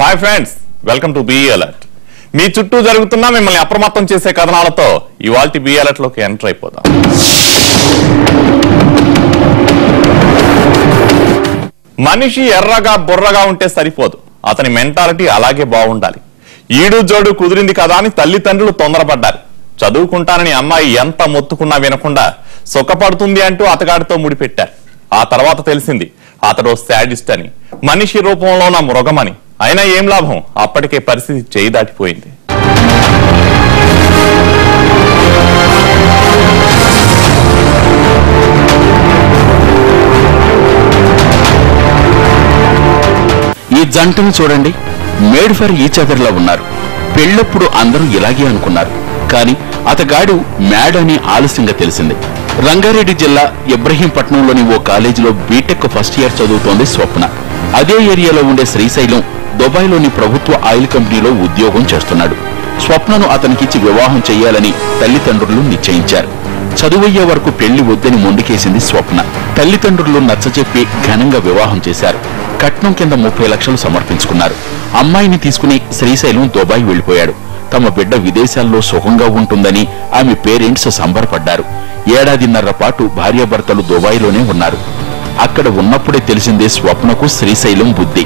Hi friends, welcome to BE alert. మీ చుట్టూ జరుగుతున్న మిమ్మల్ని అప్రమత్తం చేసే కథనాలతో ఇవాల్టి BE అలర్ట్ లోకి ఎంటర్ అయిపోదాం. మనిషి ఎర్రగా బుర్రగా ఉంటే సరిపోదు, అతని మెంటాలిటీ అలాగే బాగుండాలి. ఈడు జోడు కుదిరింది కదా అని తల్లిదండ్రులు తొందరపడ్డారు. చదువుకుంటానని అమ్మాయి ఎంత మొత్తుకున్నా వినకుండా సుఖపడుతుంది అంటూ అతగాడితో ముడిపెట్టారు. ఆ తర్వాత తెలిసింది అతడు శాడిస్ట్ అని, మనిషి రూపంలో ఉన్న మృగమని. అయినా ఏం లాభం, అప్పటికే పరిస్థితి చేయి దాటిపోయింది. ఈ జంటను చూడండి, మేడ్ ఫర్ ఈచ్ అదర్ లా ఉన్నారు. పెళ్ళప్పుడు అందరూ ఇలాగే అనుకున్నారు. కానీ అతగాడు మ్యాడ్ అని ఆలస్యంగా తెలిసింది. రంగారెడ్డి జిల్లా ఇబ్రహీంపట్నంలోని ఓ కాలేజీలో బీటెక్ ఫస్ట్ ఇయర్ చదువుతోంది స్వప్న. అదే ఏరియాలో ఉండే శ్రీశైలం దుబాయ్లోని ప్రభుత్వ ఆయిల్ కంపెనీలో ఉద్యోగం చేస్తున్నాడు. స్వప్నను అతనికిచ్చి వివాహం చెయ్యాలని తల్లిదండ్రులు నిశ్చయించారు. చదువయ్యే వరకు పెళ్లి వద్దని మొండికేసింది స్వప్న. తల్లిదండ్రులు నచ్చచెప్పి ఘనంగా వివాహం చేశారు. కట్నం కింద 30 లక్షలు సమర్పించుకున్నారు. అమ్మాయిని తీసుకుని శ్రీశైలం దుబాయ్ వెళ్లిపోయాడు. తమ బిడ్డ విదేశాల్లో సుఖంగా ఉంటుందని ఆమె పేరెంట్స్ సంబరపడ్డారు. ఏడాదిన్నర పాటు భార్యాభర్తలు దుబాయ్లోనే ఉన్నారు. అక్కడ ఉన్నప్పుడే తెలిసిందే స్వప్నకు శ్రీశైలం బుద్ధి.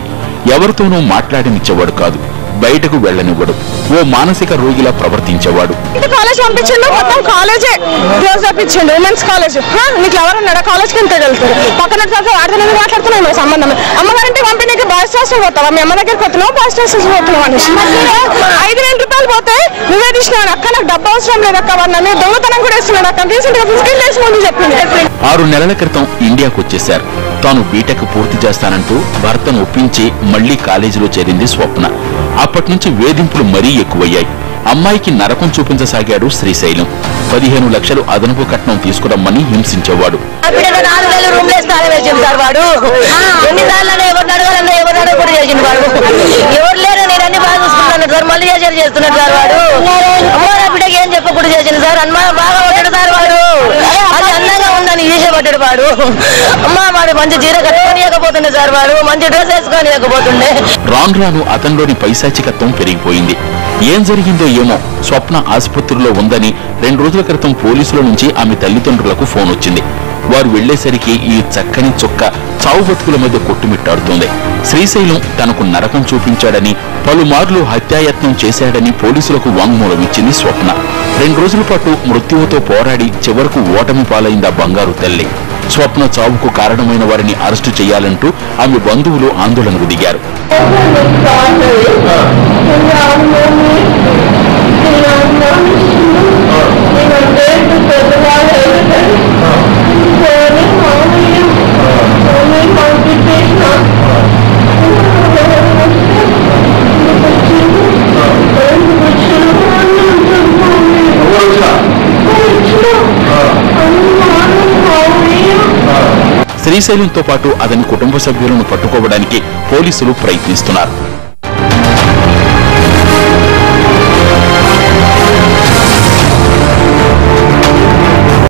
ఎవరితోనూ మాట్లాడనిచ్చేవాడు కాదు, బయటకు వెళ్లనివ్వడు. ఓ మానసిక రోగిలా ప్రవర్తించేవాడు. కాలేజ్ పంపించండు, మొత్తం కాలేజే క్లోజ్ చేయించండు. Women's college. నీకు ఎవరన్నాడా కాలేజ్కి ఎంత వెళ్తారు? పక్కన వాడితో మాట్లాడుతున్నాయి మన సంబంధం. అమ్మగారింటి పంపిణీకి బాయ్స్ హాస్టల్ పోతావా? మీ అమ్మ దగ్గరికి పోతున్నావు, బాయ్స్ హాస్టల్ పోతున్నావు అనేసి 5,000 రూపాయలు పోతే నువ్వే తీసినావు అక్క, నాకు డబ్బు అవసరం లేదు అక్క, నన్ను దొంగతనం కూడా ఇస్తున్నాడు అక్క, రీసెంట్ గా 15 days ముందు చెప్పింది. 6 నెలల క్రితం ఇండియాకు వచ్చేశారు. తాను బీటెక్ పూర్తి చేస్తానంటూ భర్తను ఒప్పించి మళ్లీ కాలేజీలో చేరింది స్వప్న. అప్పటి నుంచి వేధింపులు మరీ ఎక్కువయ్యాయి. అమ్మాయికి నరకం చూపించసాగాడు శ్రీశైలం. 15 లక్షలు అదనపు కట్నం తీసుకురమ్మని హింసించేవాడు. ఏం చెప్పకూడదు చేసింది సార్, అమ్మ బాగా పడ్డాడు సార్ వాడు, అది అందంగా ఉందని ఈసేపడ్డాడు వాడు. అమ్మ వాడు మంచి చీర కట్టుకోనియకపోతుండే సార్, వాడు మంచి డ్రెస్ వేసుకోనియకపోతుండే. రాను రాను అతనిలోని పైశాచికత్వం పెరిగిపోయింది. ఏం జరిగిందో ఏమో, స్వప్న ఆసుపత్రిలో ఉందని 2 రోజుల క్రితం పోలీసుల నుంచి ఆమె తల్లిదండ్రులకు ఫోన్ వచ్చింది. వారు వెళ్లేసరికి ఈ చక్కని చుక్క చావు బతుకుల మధ్య కొట్టుమిట్టాడుతోంది. శ్రీశైలం తనకు నరకం చూపించాడని, పలుమార్లు హత్యాయత్నం చేశాడని పోలీసులకు వాంగ్మూలం ఇచ్చింది స్వప్న. 2 రోజుల పాటు మృత్యువుతో పోరాడి చివరకు ఓటమి పాలైందా బంగారు తల్లి. స్వప్న చావుకు కారణమైన వారిని అరెస్టు చేయాలంటూ ఆమె బంధువులు ఆందోళనకు దిగారు. శ్రీశైలంతో పాటు అతని కుటుంబ సభ్యులను పట్టుకోవడానికి పోలీసులు ప్రయత్నిస్తున్నారు.